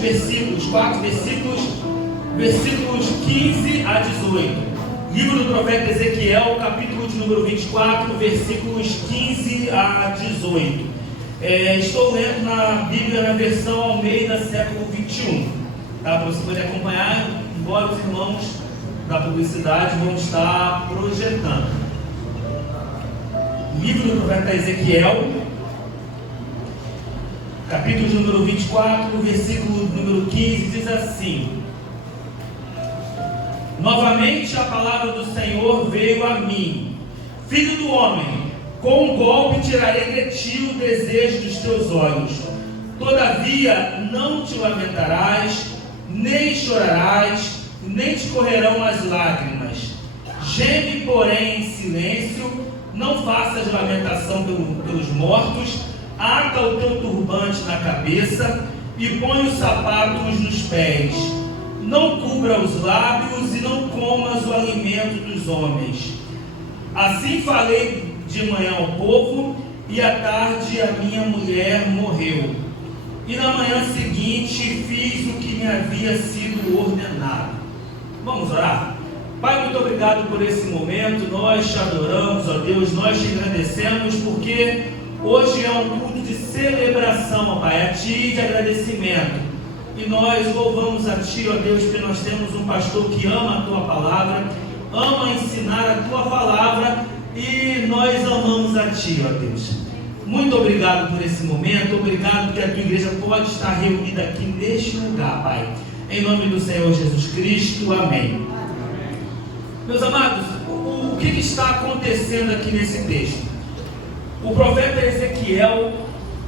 versículos, 4 versículos, versículos 15 a 18. Livro do profeta Ezequiel, capítulo de número 24, versículos 15 a 18. Estou lendo na Bíblia, na versão Almeida, século 21. Tá? Para você poder acompanhar, embora os irmãos da publicidade vão estar projetando. Livro do profeta Ezequiel, capítulo de número 24, versículo número 15, diz assim: Novamente a palavra do Senhor veio a mim: Filho do homem, com um golpe tirarei de ti o desejo dos teus olhos. Todavia não te lamentarás, nem chorarás, nem te correrão as lágrimas. Geme, porém, em silêncio, não faças lamentação pelos mortos, ata o teu turbante na cabeça e põe os sapatos nos pés. Não cubra os lábios e não comas o alimento dos homens. Assim falei de manhã ao povo, e à tarde a minha mulher morreu. E na manhã seguinte fiz o que me havia sido ordenado. Vamos orar? Pai, muito obrigado por esse momento. Nós te adoramos, ó Deus, nós te agradecemos, porque hoje é um culto de celebração, ó Pai, a Ti, de agradecimento. E nós louvamos a Ti, ó Deus, porque nós temos um pastor que ama a Tua palavra, ama ensinar a Tua palavra, e nós amamos a Ti, ó Deus. Muito obrigado por esse momento, obrigado que a Tua igreja pode estar reunida aqui neste lugar, Pai. Em nome do Senhor Jesus Cristo, amém. Meus amados, o que está acontecendo aqui nesse texto? O profeta Ezequiel,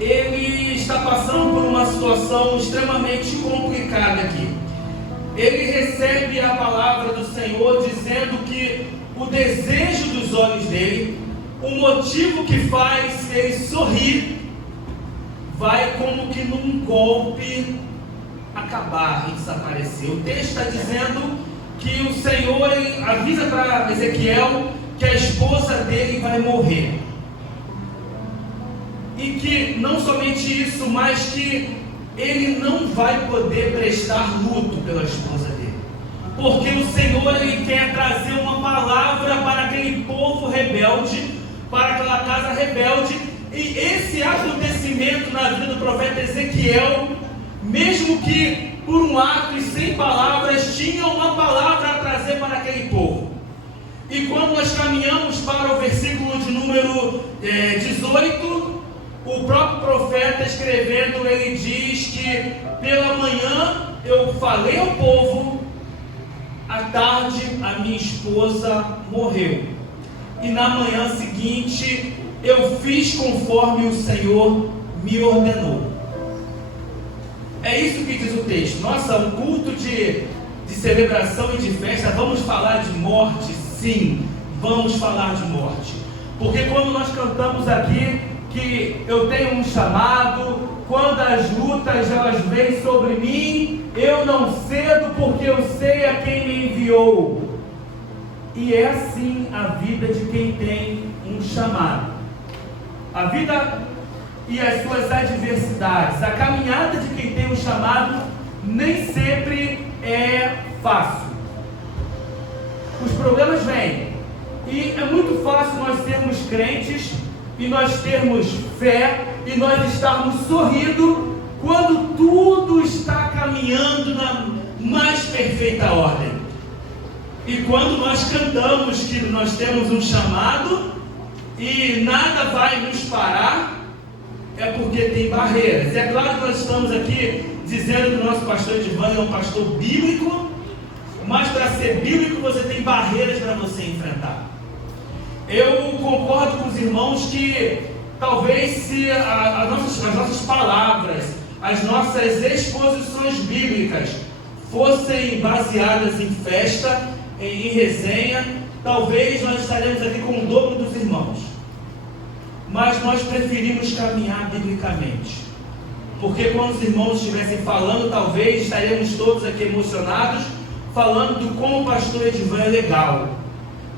ele está passando por uma situação extremamente complicada aqui. Ele recebe a palavra do Senhor dizendo que o desejo dos olhos dele, o motivo que faz ele sorrir, vai como que num golpe acabar e desaparecer. O texto está dizendo que o Senhor avisa para Ezequiel que a esposa dele vai morrer. E que não somente isso, mas que ele não vai poder prestar luto pela esposa dele. Porque o Senhor, ele quer trazer uma palavra para aquele povo rebelde, para aquela casa rebelde. E esse acontecimento na vida do profeta Ezequiel, mesmo que por um ato e sem palavras, tinha uma palavra a trazer para aquele povo. E quando nós caminhamos para o versículo de número 18, o próprio profeta escrevendo, ele diz que pela manhã eu falei ao povo, à tarde a minha esposa morreu, e na manhã seguinte eu fiz conforme o Senhor me ordenou. É isso que diz o texto. Nossa, um culto de celebração e de festa. Vamos falar de morte? Sim, vamos falar de morte. Porque quando nós cantamos aqui que eu tenho um chamado, quando as lutas elas vêm sobre mim, eu não cedo, porque eu sei a quem me enviou. E é assim a vida de quem tem um chamado. A vida e as suas adversidades, a caminhada de quem tem um chamado nem sempre é fácil. Os problemas vêm, e é muito fácil nós sermos crentes, e nós termos fé, e nós estarmos sorrindo, quando tudo está caminhando na mais perfeita ordem. E quando nós cantamos que nós temos um chamado, e nada vai nos parar, é porque tem barreiras. E é claro que nós estamos aqui dizendo que o nosso pastor Edvan é um pastor bíblico, mas para ser bíblico você tem barreiras para você enfrentar. Eu concordo com os irmãos que talvez se as nossas palavras, as nossas exposições bíblicas fossem baseadas em festa, em resenha, talvez nós estaremos aqui com o dobro dos irmãos. Mas nós preferimos caminhar biblicamente, porque quando os irmãos estivessem falando, talvez estaremos todos aqui emocionados, falando do como o pastor Edvan é legal.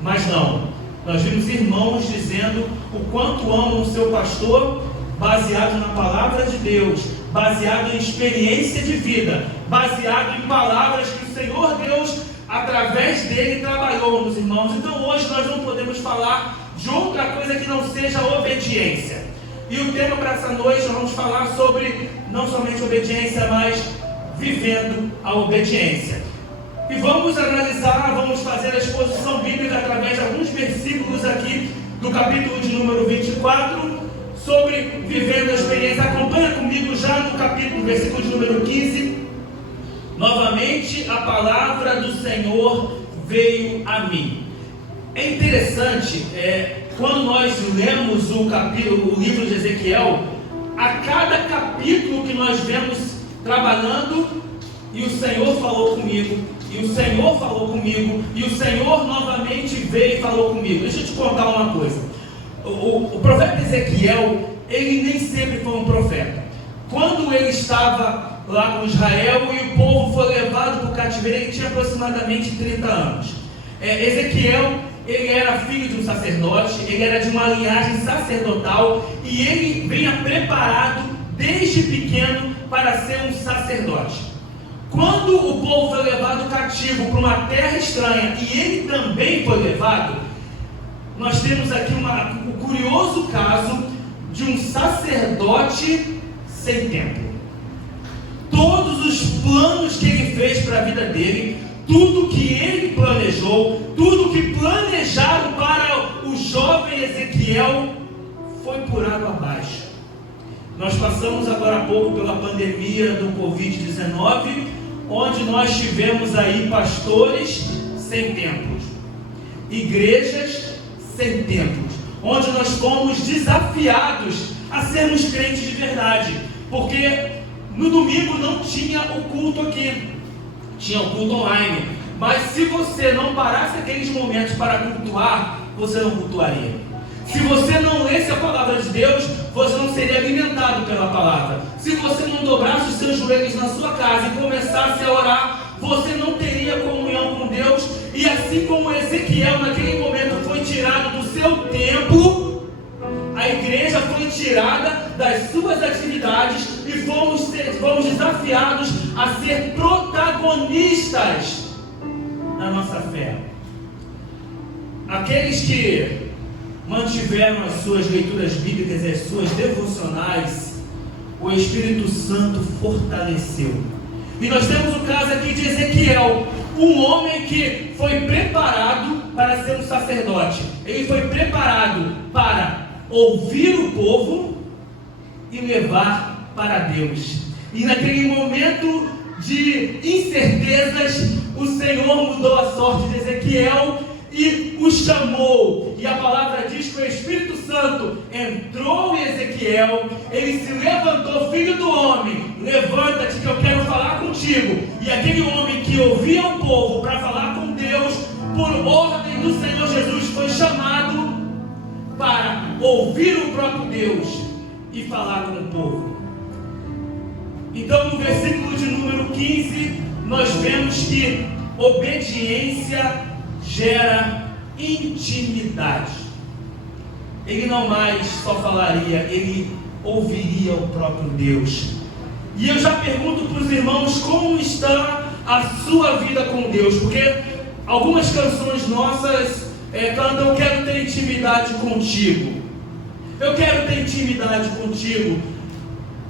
Mas não, nós vimos irmãos dizendo o quanto amam o seu pastor, baseado na palavra de Deus, baseado em experiência de vida, baseado em palavras que o Senhor Deus, através dele, trabalhou nos irmãos. Então hoje nós não podemos falar de outra coisa que não seja obediência. E o tema para essa noite, nós vamos falar sobre não somente obediência, mas vivendo a obediência. E vamos analisar, vamos fazer a exposição bíblica através de alguns versículos aqui do capítulo de número 24, sobre vivendo a experiência. Acompanha comigo já no capítulo, versículo de número 15. Novamente a palavra do Senhor veio a mim. É interessante, quando nós lemos o livro de Ezequiel, a cada capítulo que nós vemos trabalhando, e o Senhor falou comigo, e o Senhor falou comigo, e o Senhor novamente veio e falou comigo. Deixa eu te contar uma coisa. O profeta Ezequiel, ele nem sempre foi um profeta. Quando ele estava lá com Israel e o povo foi levado para o cativeiro, ele tinha aproximadamente 30 anos. Ezequiel, ele era filho de um sacerdote, ele era de uma linhagem sacerdotal, e ele vinha preparado desde pequeno para ser um sacerdote. Quando o povo foi levado cativo para uma terra estranha, e ele também foi levado, nós temos aqui o curioso caso de um sacerdote sem templo. Todos os planos que ele fez para a vida dele, tudo que ele planejou, tudo que planejaram para o jovem Ezequiel, foi por água abaixo. Nós passamos agora há pouco pela pandemia do Covid-19, onde nós tivemos aí pastores sem templos, igrejas sem templos, onde nós fomos desafiados a sermos crentes de verdade, porque no domingo não tinha o culto aqui, tinha o culto online, mas se você não parasse aqueles momentos para cultuar, você não cultuaria. Se você não lesse a palavra de Deus, você não seria alimentado pela palavra. Se você não dobrasse os seus joelhos na sua casa e começasse a orar, você não teria comunhão com Deus. E assim como Ezequiel naquele momento foi tirado do seu templo, a igreja foi tirada das suas atividades e fomos desafiados a ser protagonistas na nossa fé. Aqueles que mantiveram as suas leituras bíblicas e as suas devocionais, o Espírito Santo fortaleceu. E nós temos o caso aqui de Ezequiel, um homem que foi preparado para ser um sacerdote. Ele foi preparado para ouvir o povo e levar para Deus. E naquele momento de incertezas, o Senhor mudou a sorte de Ezequiel e o chamou. E a palavra diz que o Espírito Santo entrou em Ezequiel, ele se levantou: filho do homem, levanta-te que eu quero falar contigo. E aquele homem que ouvia o povo para falar com Deus, por ordem do Senhor Jesus, foi chamado para ouvir o próprio Deus e falar com o povo. Então no versículo de número 15, nós vemos que obediência gera intimidade. Ele não mais só falaria, ele ouviria o próprio Deus. E eu já pergunto para os irmãos como está a sua vida com Deus, porque algumas canções nossas cantam: eu quero ter intimidade contigo, eu quero ter intimidade contigo.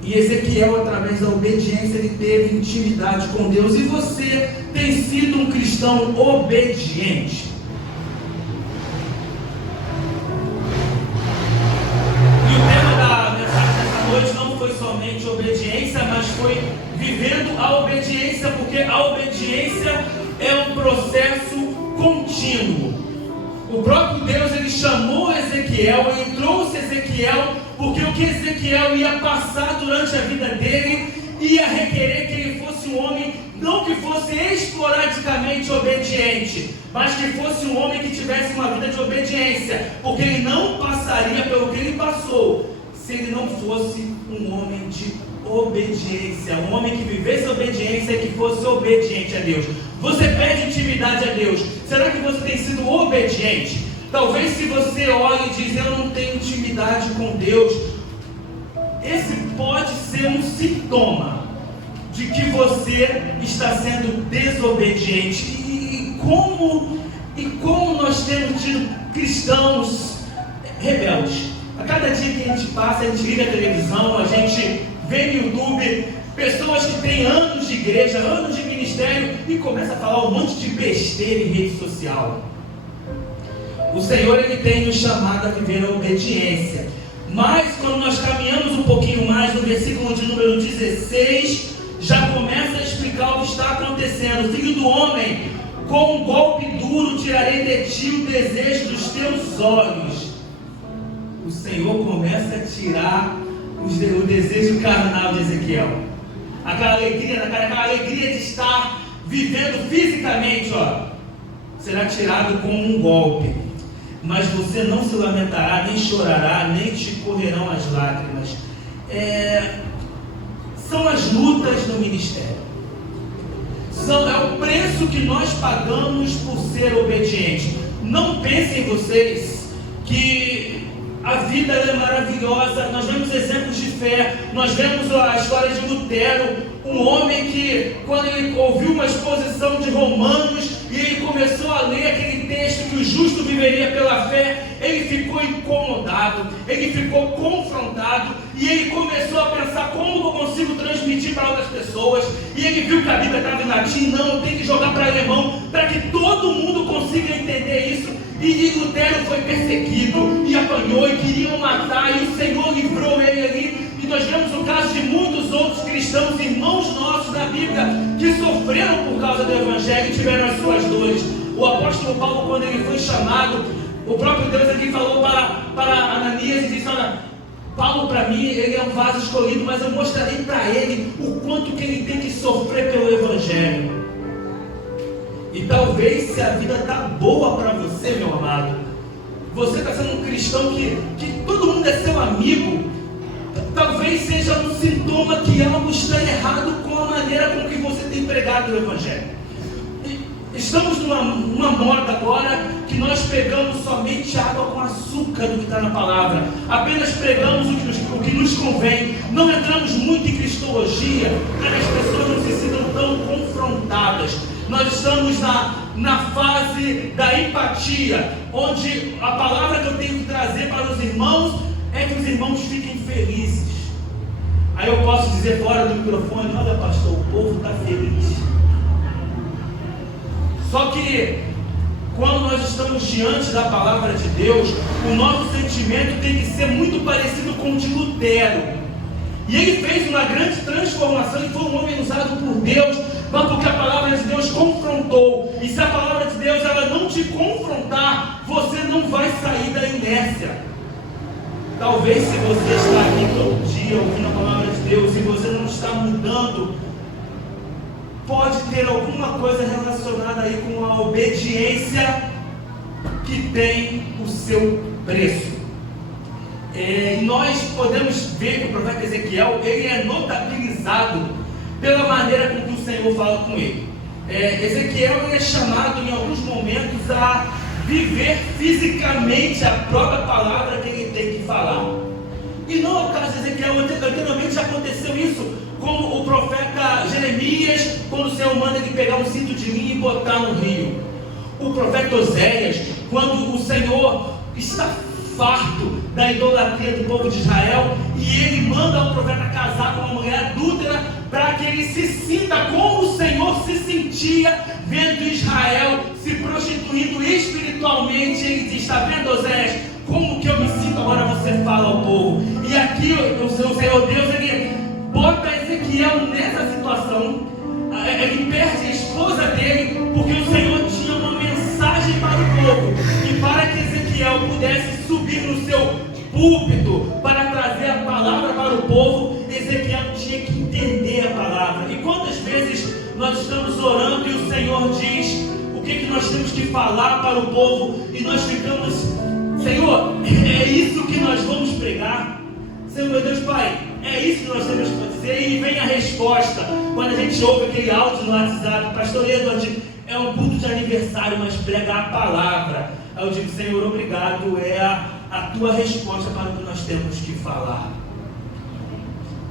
E Ezequiel, através da obediência, ele teve intimidade com Deus. E você tem sido um cristão obediente? E o tema da mensagem dessa noite não foi somente obediência, mas foi vivendo a obediência, porque a obediência é um processo contínuo. O próprio Deus, ele chamou Ezequiel, ele trouxe Ezequiel, porque o que Ezequiel ia passar durante a vida dele ia requerer que ele fosse um homem, não que fosse esporadicamente obediente, mas que fosse um homem que tivesse uma vida de obediência, porque ele não passaria pelo que ele passou se ele não fosse um homem de obediência, um homem que vivesse a obediência e que fosse obediente a Deus. Você pede intimidade a Deus, será que você tem sido obediente? Talvez se você olha e diz: eu não tenho intimidade com Deus, esse pode ser um sintoma de que você está sendo desobediente. E como nós temos tido cristãos rebeldes. A cada dia que a gente passa, a gente liga a televisão, a gente vê no YouTube pessoas que têm anos de igreja, anos de ministério e começa a falar um monte de besteira em rede social. O Senhor, Ele tem nos chamado a viver a obediência. Mas quando nós caminhamos um pouquinho mais, no versículo de número 16, já começa a explicar o que está acontecendo. Filho do homem, com um golpe duro tirarei de ti o desejo dos teus olhos. O Senhor começa a tirar o desejo carnal de Ezequiel. Aquela alegria de estar vivendo fisicamente, será tirado com um golpe. Mas você não se lamentará, nem chorará, nem te correrão as lágrimas. São as lutas no ministério. É o preço que nós pagamos por ser obediente. Não pensem vocês que a vida é maravilhosa. Nós vemos exemplos de fé. Nós vemos a história de Lutero, um homem que, quando ele ouviu uma exposição de Romanos e ele começou a ler aquele texto que o justo viveria pela fé, ele ficou incomodado, ele ficou confrontado e ele começou a pensar: como eu consigo transmitir para outras pessoas? E ele viu que a Bíblia estava em latim. Não, tem que jogar para alemão para que todo mundo consiga entender isso. E Lutero foi perseguido e apanhou e queriam matar, e o Senhor livrou ele ali. E nós vemos o caso de muitos outros cristãos, irmãos nossos da Bíblia, que sofreram por causa do Evangelho e tiveram as suas dores. O apóstolo Paulo, quando ele foi chamado, o próprio Deus aqui falou para Ananias e disse: olha, Paulo para mim, ele é um vaso escolhido, mas eu mostrarei para ele o quanto que ele tem que sofrer pelo Evangelho. E talvez, se a vida está boa para você, meu amado, você está sendo um cristão que todo mundo é seu amigo, talvez seja um sintoma que algo está errado com a maneira com que você tem pregado o Evangelho. Estamos numa moda agora que nós pegamos somente água com açúcar do que está na palavra. Apenas pregamos o que nos convém. Não entramos muito em cristologia para que as pessoas não se sintam tão confrontadas. Nós estamos na fase da empatia, onde a palavra que eu tenho que trazer para os irmãos é que os irmãos fiquem felizes. Aí eu posso dizer fora do microfone: olha, pastor, o povo está feliz. Só que quando nós estamos diante da palavra de Deus, o nosso sentimento tem que ser muito parecido com o de Lutero. E ele fez uma grande transformação e foi um homem usado por Deus, mas porque a palavra de Deus confrontou. E se a palavra de Deus ela não te confrontar, você não vai sair da inércia. Talvez, se você está aqui todo dia ouvindo a palavra de Deus e você não está mudando, pode ter alguma coisa relacionada aí com a obediência que tem o seu preço. E nós podemos ver que o profeta Ezequiel, ele é notabilizado pela maneira com que o Senhor fala com ele. Ezequiel ele é chamado em alguns momentos a viver fisicamente a própria palavra que ele tem que falar. E não é o caso de Ezequiel. Anteriormente já aconteceu isso, como o profeta Jeremias, quando o Senhor manda ele pegar um cinto de linho e botar no rio. O profeta Oséias, quando o Senhor está farto da idolatria do povo de Israel, e ele manda o profeta casar com uma mulher adúltera, para que ele se sinta como o Senhor se sentia vendo Israel se prostituindo espiritualmente. Ele diz: está vendo, Oséias, como que eu me sinto? Agora você fala ao povo. E aqui o Senhor Deus, ele bota Ezequiel nessa situação. Ele perde a esposa dele, porque o Senhor tinha uma mensagem para o povo, e para que Ezequiel pudesse subir no seu púlpito para trazer a palavra para o povo, Ezequiel tinha que entender a palavra. E quantas vezes nós estamos orando e o Senhor diz o que nós temos que falar para o povo, e nós ficamos: Senhor, é isso que nós vamos pregar? Senhor, meu Deus, Pai, é isso que nós temos que fazer. E vem a resposta, quando a gente ouve aquele áudio no WhatsApp: Pastor Edward, é um culto de aniversário, mas pregar a palavra. Aí eu digo: Senhor, obrigado, é a tua resposta para o que nós temos que falar.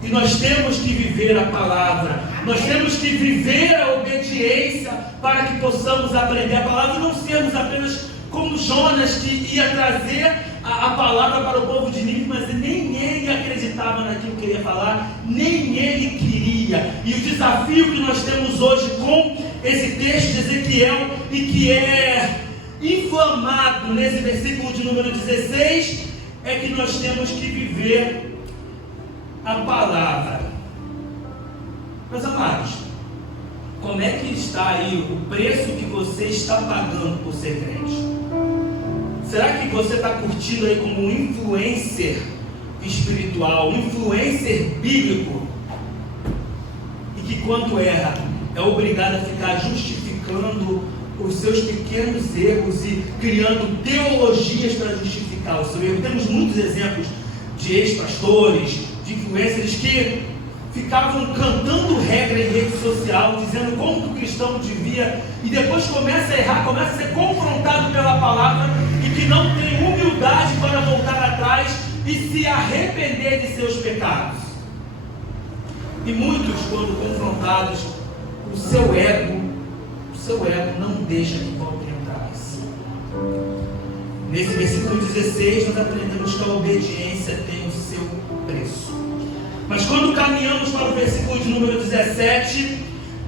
E nós temos que viver a palavra. Nós temos que viver a obediência para que possamos aprender a palavra e não sermos apenas como Jonas, que ia trazer a palavra para o povo de Nínive, mas nem ele acreditava naquilo que ele ia falar, nem ele queria. E o desafio que nós temos hoje com esse texto de Ezequiel, e que é inflamado nesse versículo de número 16, é que nós temos que viver a palavra. Meus amados, como é que está aí o preço que você está pagando por ser crente? Será que você está curtindo aí como um influencer espiritual, um influencer bíblico, e que quando erra é obrigado a ficar justificando os seus pequenos erros e criando teologias para justificar o seu erro? Temos muitos exemplos de ex-pastores, de influencers que ficavam cantando regra em rede social, dizendo como que o cristão devia, e depois começa a errar, começa a ser confrontado pela palavra, e que não tem humildade para voltar atrás e se arrepender de seus pecados. E muitos, quando confrontados, o seu ego não deixa que voltem atrás. Nesse versículo 16 nós aprendemos que a obediência tem o seu preço. Mas quando caminhamos para o versículo de número 17,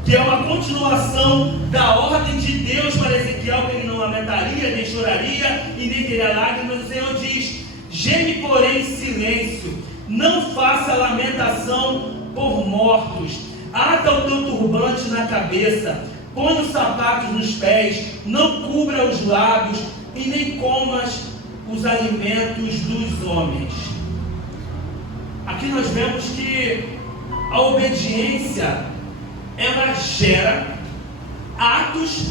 que é uma continuação da ordem de Deus para Ezequiel, que ele não lamentaria, nem choraria e nem teria lágrimas, o Senhor diz: geme, porém, em silêncio, não faça lamentação por mortos, ata o teu turbante na cabeça, põe os sapatos nos pés, não cubra os lábios e nem comas os alimentos dos homens. Aqui nós vemos que a obediência, ela gera atos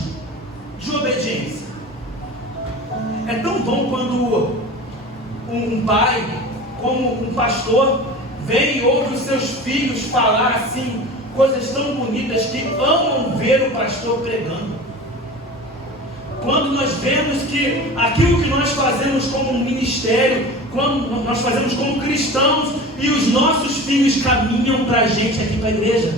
de obediência. É tão bom quando um pai, como um pastor, vem e ouve os seus filhos falar assim, coisas tão bonitas, que amam ver o pastor pregando. Quando nós vemos que aquilo que nós fazemos como um ministério, quando nós fazemos como cristãos, e os nossos filhos caminham para a gente aqui para a igreja.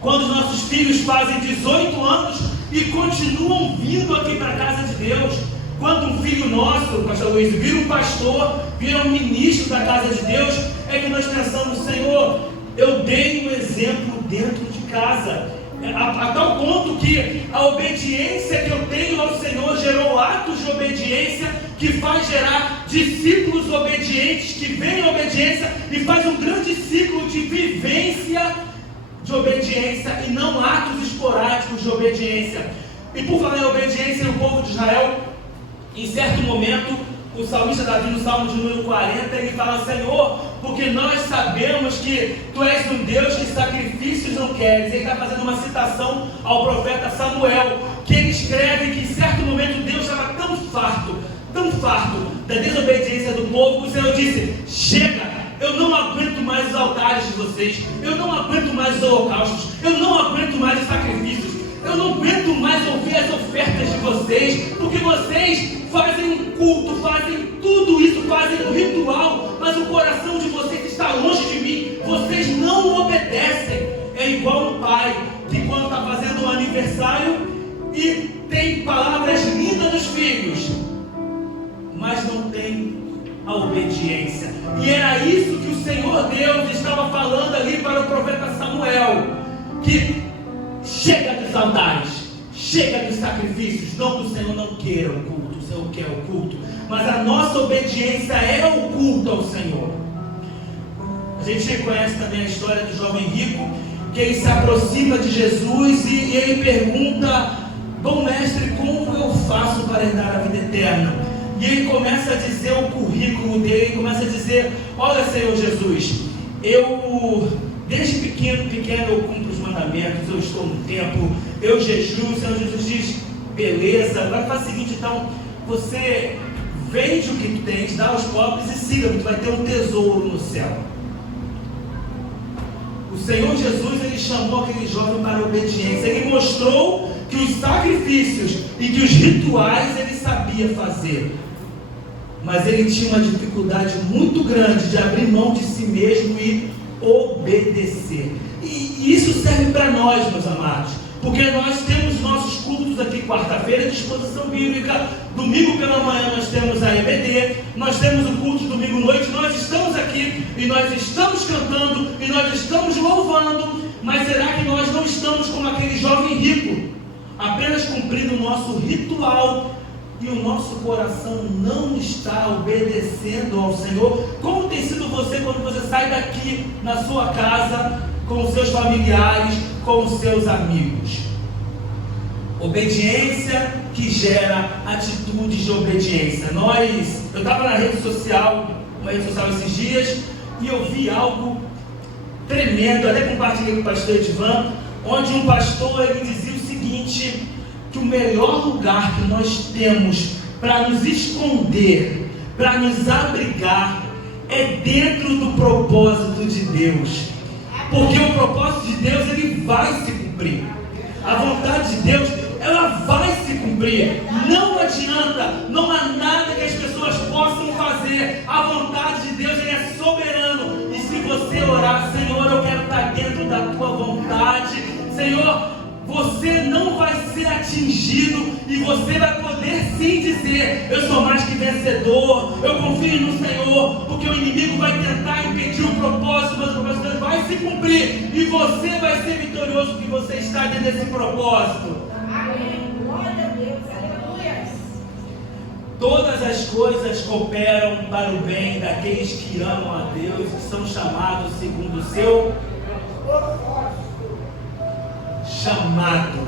Quando os nossos filhos fazem 18 anos e continuam vindo aqui para a casa de Deus. Quando um filho nosso, pastor Luiz, vira um pastor, vira um ministro da casa de Deus, é que nós pensamos: Senhor, eu dei um exemplo dentro de casa. A tal ponto que a obediência que eu tenho ao Senhor gerou atos de obediência, que faz gerar discípulos obedientes, que vêm à obediência e faz um grande ciclo de vivência de obediência, e não atos esporádicos de obediência. E por falar em obediência, o povo de Israel, em certo momento, o salmista Davi, no Salmo de número 40, ele fala: Senhor, porque nós sabemos que Tu és um Deus que sacrifícios não queres. Ele está fazendo uma citação ao profeta Samuel, que ele escreve que em certo momento Deus estava tão farto da desobediência do povo, que o Senhor disse: chega, eu não aguento mais os altares de vocês, eu não aguento mais os holocaustos, eu não aguento mais os sacrifícios, eu não aguento mais ouvir as ofertas de vocês, porque vocês fazem um culto, fazem tudo isso, fazem um ritual, mas o coração de vocês está longe de mim, vocês não obedecem. É igual um pai que, quando está fazendo um aniversário e tem palavras lindas dos filhos, mas não tem a obediência. E era isso que o Senhor Deus estava falando ali para o profeta Samuel, que chega dos altares, chega dos sacrifícios. Não que o Senhor não queira o culto, o Senhor quer o culto, mas a nossa obediência é o culto ao Senhor. A gente conhece também a história do jovem rico, que ele se aproxima de Jesus e ele pergunta: bom mestre, como eu faço para herdar a vida eterna? E ele começa a dizer o currículo dele, ele começa a dizer: olha, Senhor Jesus, eu desde pequeno eu cumpro os mandamentos, eu estou no templo, eu jejuo. O Senhor Jesus diz: beleza, agora faz o seguinte, então, você vende o que tu tens, dá aos pobres e siga-me, tu vai ter um tesouro no céu. O Senhor Jesus, ele chamou aquele jovem para a obediência, ele mostrou que os sacrifícios e que os rituais ele sabia fazer, mas ele tinha uma dificuldade muito grande de abrir mão de si mesmo e obedecer. E isso serve para nós, meus amados, porque nós temos nossos cultos aqui quarta-feira de exposição bíblica, domingo pela manhã nós temos a EBD, nós temos o culto de domingo à noite, nós estamos aqui e nós estamos cantando e nós estamos louvando, mas será que nós não estamos como aquele jovem rico, apenas cumprindo o nosso ritual e o nosso coração não está obedecendo ao Senhor? Como tem sido você quando você sai daqui na sua casa, com os seus familiares, com os seus amigos? Obediência que gera atitudes de obediência. Eu estava na rede social, esses dias, e eu vi algo tremendo, até compartilhei com o pastor Edvan, onde um pastor ele dizia o seguinte, que o melhor lugar que nós temos para nos esconder, para nos abrigar, é dentro do propósito de Deus. Porque o propósito de Deus, ele vai se cumprir. A vontade de Deus, ela vai se cumprir. Não adianta, não há nada que as pessoas possam fazer. A vontade de Deus, ele é soberano. E se você orar, Senhor, eu quero estar dentro da tua vontade, Senhor, você não vai ser atingido e você vai poder sim dizer, eu sou mais que vencedor, eu confio no Senhor, porque o inimigo vai tentar impedir o propósito, mas o propósito vai se cumprir e você vai ser vitorioso porque você está dentro desse propósito. Amém. Glória a Deus. Aleluia. Todas as coisas cooperam para o bem daqueles que amam a Deus e são chamados segundo o seu chamado.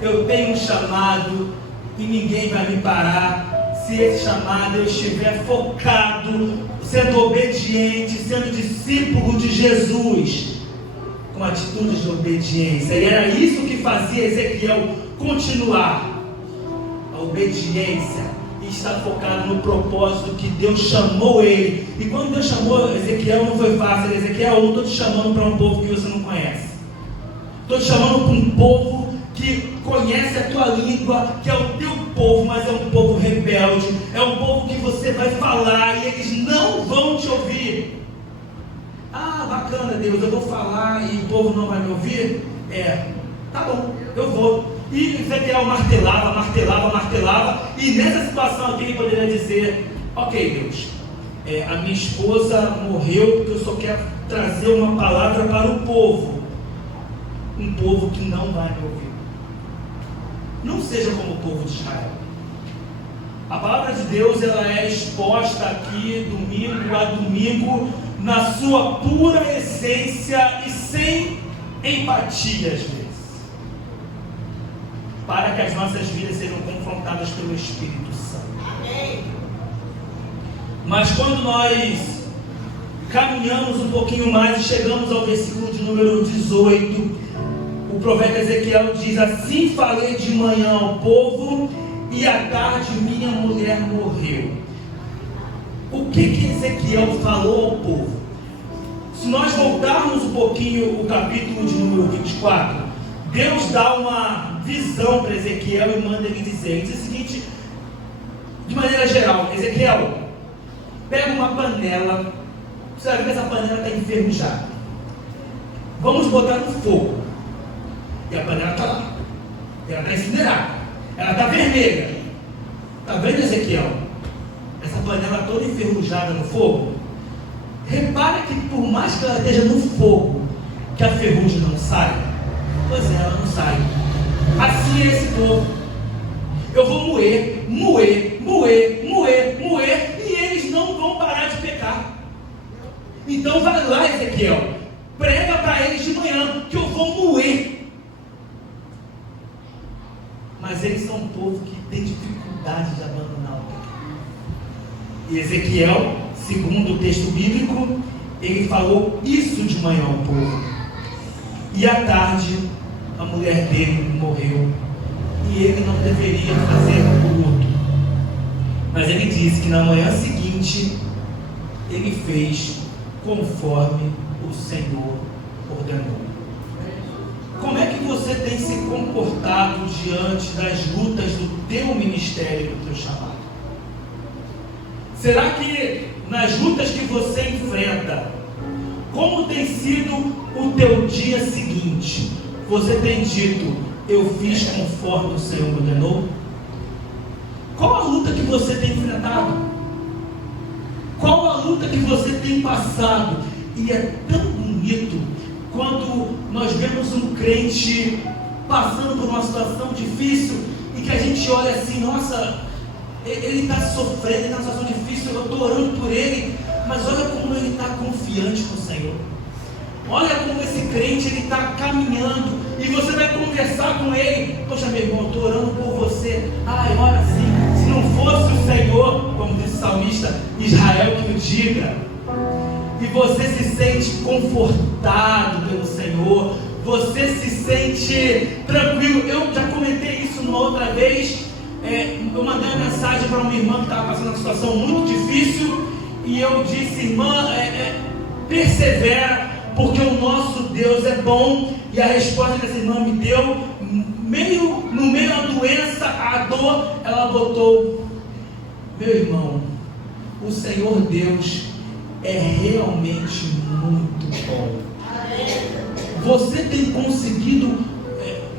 Eu tenho um chamado e ninguém vai me parar se esse chamado eu estiver focado, sendo obediente, sendo discípulo de Jesus, com atitudes de obediência. E era isso que fazia Ezequiel continuar a obediência e estar focado no propósito que Deus chamou ele. E quando Deus chamou Ezequiel, não foi fácil. Ezequiel, eu estou te chamando para um povo que você não conhece. Estou te chamando para um povo que conhece a tua língua, que é o teu povo, mas é um povo rebelde, é um povo que você vai falar e eles não vão te ouvir. Ah, bacana, Deus, eu vou falar e o povo não vai me ouvir? Tá bom, eu vou. E Ezequiel martelava, e nessa situação aqui ele poderia dizer, ok, Deus, a minha esposa morreu porque eu só quero trazer uma palavra para o povo. Um povo que não vai me ouvir. Não seja como o povo de Israel. A palavra de Deus, ela é exposta aqui domingo a domingo na sua pura essência e sem empatia às vezes, para que as nossas vidas sejam confrontadas pelo Espírito Santo. Amém. Mas quando nós caminhamos um pouquinho mais e chegamos ao versículo de número 18, o profeta Ezequiel diz: assim falei de manhã ao povo e à tarde minha mulher morreu. O que Ezequiel falou ao povo? Se nós voltarmos um pouquinho o capítulo de número 24, Deus dá uma visão para Ezequiel e manda ele dizer. Ele diz o seguinte, de maneira geral: Ezequiel, pega uma panela, você vai ver que essa panela está enferrujada, vamos botar no fogo. E a panela está lá, ela está incinerada, ela está vermelha. Está vendo, Ezequiel? Essa panela toda enferrujada no fogo. Repara que por mais que ela esteja no fogo, que a ferrugem não sai. Pois é, ela não sai. Assim é esse povo. Eu vou moer, e eles não vão parar de pecar. Então vai lá, Ezequiel, prega para eles de manhã que eu vou moer. Mas eles são um povo que tem dificuldade de abandonar o pecado. E Ezequiel, segundo o texto bíblico, ele falou isso de manhã ao povo. E à tarde, a mulher dele morreu. E ele não deveria fazer o luto. Mas ele disse que na manhã seguinte, ele fez conforme o Senhor ordenou. Como é que você tem se comportado diante das lutas do teu ministério, do teu chamado? Será que nas lutas que você enfrenta, Como tem sido o teu dia seguinte? Você tem dito, eu fiz conforme o Senhor me ordenou? Qual a luta que você tem enfrentado? Qual a luta que você tem passado? E é tão bonito quando nós vemos um crente passando por uma situação difícil e que a gente olha assim, nossa, ele está sofrendo, ele está numa situação difícil, eu estou orando por ele, mas olha como ele está confiante no Senhor. Olha como esse crente ele está caminhando e você vai conversar com ele. Poxa, meu irmão, eu estou orando por você. Ai, ora sim, se não fosse o Senhor, como disse o salmista, Israel que o diga. E você se sente confortado pelo Senhor, você se sente tranquilo. Eu já comentei isso uma outra vez. Eu mandei uma mensagem para uma irmã que estava passando uma situação muito difícil e eu disse, irmã, persevera, porque o nosso Deus é bom. E a resposta que essa irmã me deu, no meio da doença, a dor, ela botou, meu irmão, o Senhor Deus é realmente muito bom. Você tem conseguido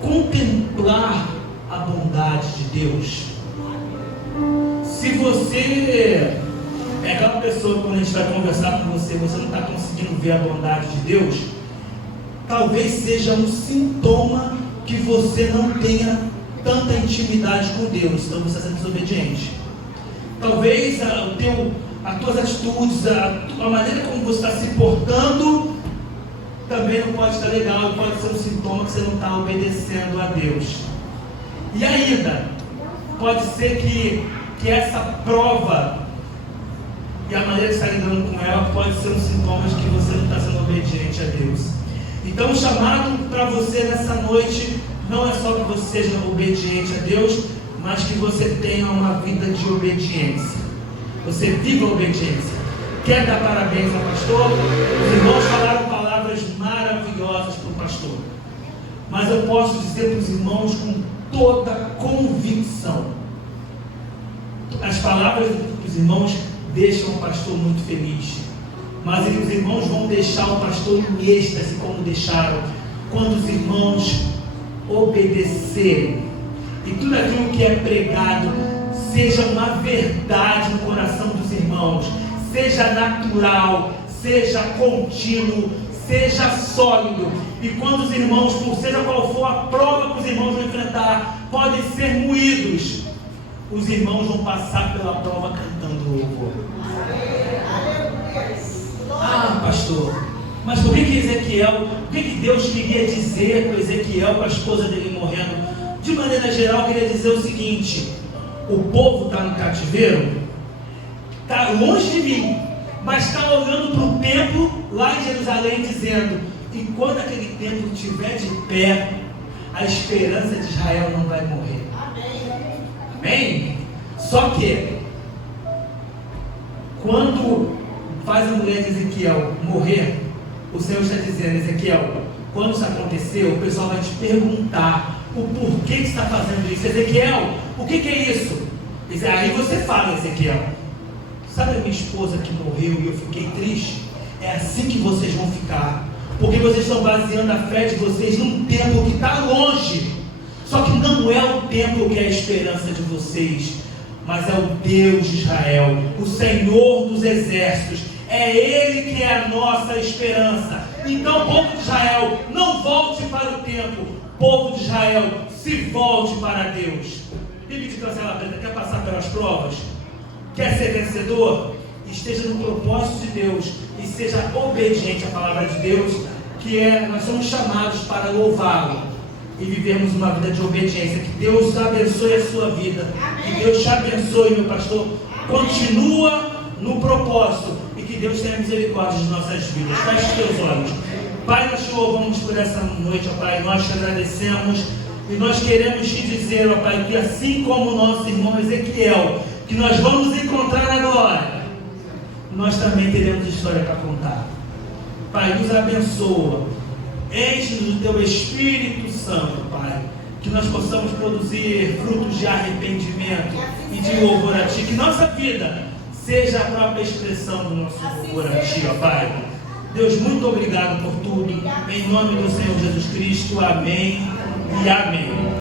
contemplar a bondade de Deus? Se você é aquela pessoa, quando a gente vai conversar com você, você não está conseguindo ver a bondade de Deus, talvez seja um sintoma que você não tenha tanta intimidade com Deus, então você está sendo desobediente. Talvez as tuas atitudes, a maneira como você está se portando, também não pode estar legal, pode ser um sintoma que você não está obedecendo a Deus. E ainda, pode ser que essa prova e a maneira que está lidando com ela pode ser um sintoma de que você não está sendo obediente a Deus. Então o chamado para você nessa noite não é só que você seja obediente a Deus, mas que você tenha uma vida de obediência. Você viva a obediência. Quer dar parabéns ao pastor? Os irmãos falaram palavras maravilhosas para o pastor. Mas eu posso dizer para os irmãos com toda convicção. As palavras dos irmãos deixam o pastor muito feliz. Mas os irmãos vão deixar o pastor em êxtase, como deixaram, quando os irmãos obedecerem. E tudo aquilo que é pregado seja uma verdade no coração dos irmãos, seja natural, seja contínuo, seja sólido. E quando os irmãos, por seja qual for a prova que os irmãos vão enfrentar, podem ser moídos, os irmãos vão passar pela prova cantando louvor. Ah, pastor, mas por que Deus queria dizer para Ezequiel, com a esposa dele morrendo? De maneira geral, eu queria dizer o seguinte: o povo está no cativeiro, está longe de mim, mas está olhando para o templo lá em Jerusalém, dizendo: e quando aquele templo estiver de pé, a esperança de Israel não vai morrer. Amém? Só que, quando faz a mulher de Ezequiel morrer, o Senhor está dizendo: Ezequiel, quando isso acontecer, o pessoal vai te perguntar o porquê que está fazendo isso. Ezequiel, o que é isso? Aí você fala: Ezequiel, sabe a minha esposa que morreu e eu fiquei triste? É assim que vocês vão ficar, porque vocês estão baseando a fé de vocês num templo que está longe. Só que não é o templo que é a esperança de vocês, mas é o Deus de Israel, o Senhor dos exércitos. É Ele que é a nossa esperança. Então, povo de Israel, não volte para o templo. Povo de Israel, se volte para Deus. Vive de cancela preta, quer passar pelas provas? Quer ser vencedor? Esteja no propósito de Deus e seja obediente à palavra de Deus, que nós somos chamados para louvá-lo e vivermos uma vida de obediência. Que Deus abençoe a sua vida. Que Deus te abençoe, meu pastor. Continua no propósito e que Deus tenha misericórdia de nossas vidas. Feche os teus olhos. Pai, nós te louvamos por essa noite, ó Pai. Nós te agradecemos e nós queremos te dizer, ó Pai, que assim como o nosso irmão Ezequiel, que nós vamos encontrar na glória, nós também teremos história para contar. Pai, nos abençoa. Enche-nos do teu Espírito Santo, Pai, que nós possamos produzir frutos de arrependimento e de louvor a Ti, que nossa vida seja a própria expressão do nosso louvor a Ti, ó Pai. Deus, muito obrigado por tudo. Em nome do Senhor Jesus Cristo. Amém e amém.